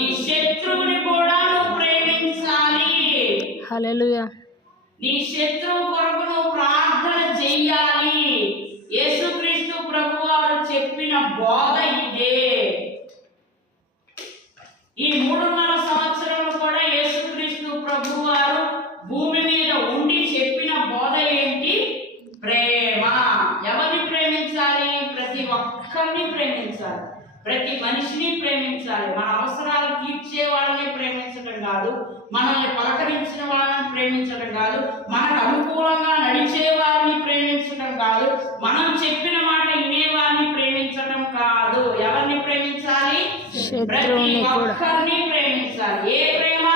నీ శత్రువుని కూడా నువ్వు ప్రేమించాలి. హల్లెలూయా. నీ శత్రువు కొరకు నువ్వు ప్రార్థన చెయ్యాలి. యేసుక్రీస్తు ప్రభువారు చెప్పిన బోధ ఇదే. ఈ 3.5 సంవత్సరాలు కూడా యేసుక్రీస్తు ప్రభువారు భూమి మీద ఉండి చెప్పిన బోధ ఏంటి? ప్రేమ. ఎవరిని ప్రేమించాలి? ప్రతి ఒక్కరిని ప్రేమించాలి, ప్రతి మనిషిని ప్రేమించాలి. మన అవసరాలు తీర్చే వాళ్ళని ప్రేమించడం కాదు, మనల్ని పలకరించిన వాళ్ళని ప్రేమించడం కాదు, మనకు అనుకూలంగా నడిచే వారిని ప్రేమించడం కాదు, మనం చెప్పిన మాట వినే వారిని ప్రేమించడం కాదు. ఎవరిని ప్రేమించాలి? ప్రతి ఒక్కరిని ప్రేమించాలి. ఏ ప్రేమ?